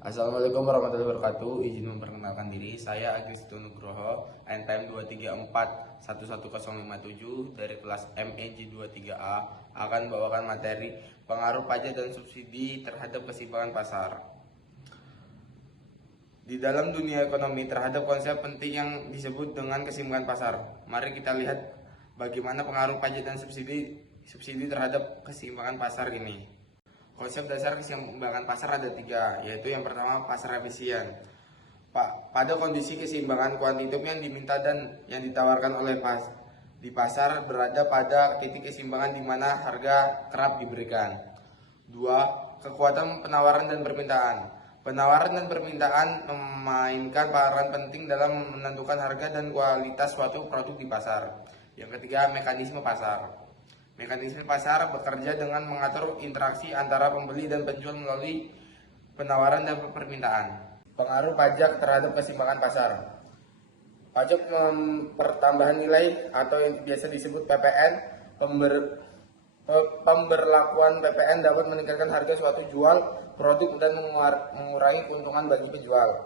Assalamualaikum warahmatullahi wabarakatuh. Izin memperkenalkan diri, saya Agristo Nugroho, NPM 234 11057 dari kelas MEG 23A akan membawakan materi pengaruh pajak dan subsidi terhadap keseimbangan pasar. Di dalam dunia ekonomi terhadap konsep penting yang disebut dengan keseimbangan pasar. Mari kita lihat bagaimana pengaruh pajak dan subsidi terhadap keseimbangan pasar ini. Konsep dasar keseimbangan pasar ada tiga, yaitu yang pertama pasar efisien. Pada kondisi keseimbangan kuantitatif yang diminta dan yang ditawarkan oleh di pasar berada pada titik keseimbangan di mana harga kerap diberikan. Dua, kekuatan penawaran dan permintaan. Penawaran dan permintaan memainkan peran penting dalam menentukan harga dan kualitas suatu produk di pasar. Yang ketiga, mekanisme pasar. Mekanisme pasar bekerja dengan mengatur interaksi antara pembeli dan penjual melalui penawaran dan permintaan. Pengaruh pajak terhadap keseimbangan pasar. Pajak pertambahan nilai atau yang biasa disebut PPN. Pemberlakuan PPN dapat meningkatkan harga suatu jual produk dan mengurangi keuntungan bagi penjual.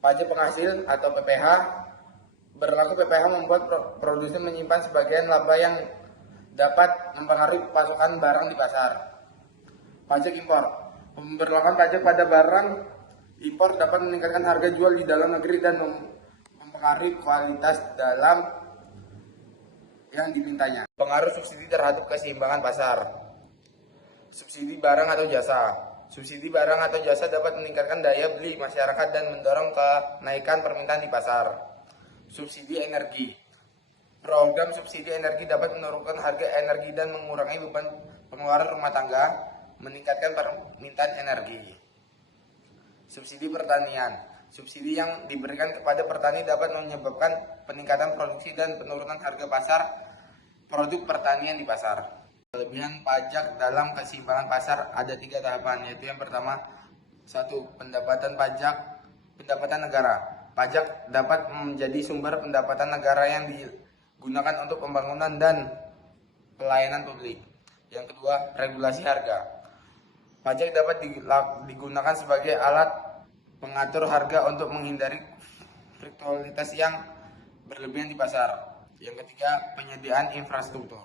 Pajak penghasil atau PPH. Berlaku PPH membuat produsen menyimpan sebagian laba yang dapat mempengaruhi pasokan barang di pasar. Pajak impor. Pemberlakuan pajak pada barang impor dapat meningkatkan harga jual di dalam negeri dan mempengaruhi kualitas dalam yang dimintanya. Pengaruh subsidi terhadap keseimbangan pasar. Subsidi barang atau jasa. Subsidi barang atau jasa dapat meningkatkan daya beli masyarakat dan mendorong kenaikan permintaan di pasar. Subsidi energi. Program subsidi energi dapat menurunkan harga energi dan mengurangi beban pengeluaran rumah tangga, meningkatkan permintaan energi. Subsidi pertanian. Subsidi yang diberikan kepada petani dapat menyebabkan peningkatan produksi dan penurunan harga pasar produk pertanian di pasar. Kelebihan pajak dalam keseimbangan pasar ada tiga tahapan, yaitu yang pertama, satu, pendapatan negara. Pajak dapat menjadi sumber pendapatan negara yang digunakan untuk pembangunan dan pelayanan publik. Yang kedua, regulasi harga. Pajak dapat digunakan sebagai alat pengatur harga untuk menghindari fluktualitas yang berlebihan di pasar. Yang ketiga, penyediaan infrastruktur.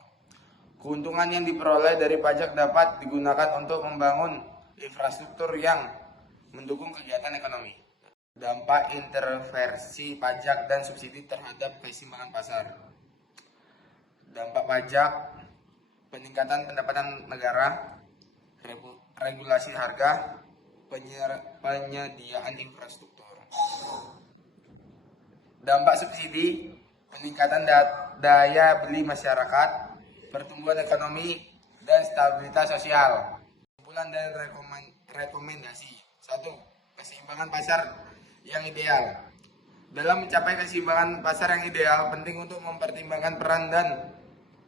Keuntungan yang diperoleh dari pajak dapat digunakan untuk membangun infrastruktur yang mendukung kegiatan ekonomi. Dampak intervensi pajak dan subsidi terhadap keseimbangan pasar. Dampak pajak, peningkatan pendapatan negara, regulasi harga, penyediaan infrastruktur. Dampak subsidi, peningkatan daya beli masyarakat, pertumbuhan ekonomi, dan stabilitas sosial. Kumpulan dan rekomendasi. 1. Keseimbangan pasar yang ideal. Dalam mencapai keseimbangan pasar yang ideal, penting untuk mempertimbangkan peran dan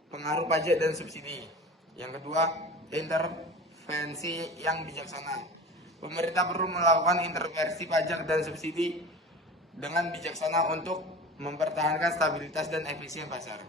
pengaruh pajak dan subsidi. Yang kedua, intervensi yang bijaksana. Pemerintah perlu melakukan intervensi pajak dan subsidi dengan bijaksana untuk mempertahankan stabilitas dan efisien pasar.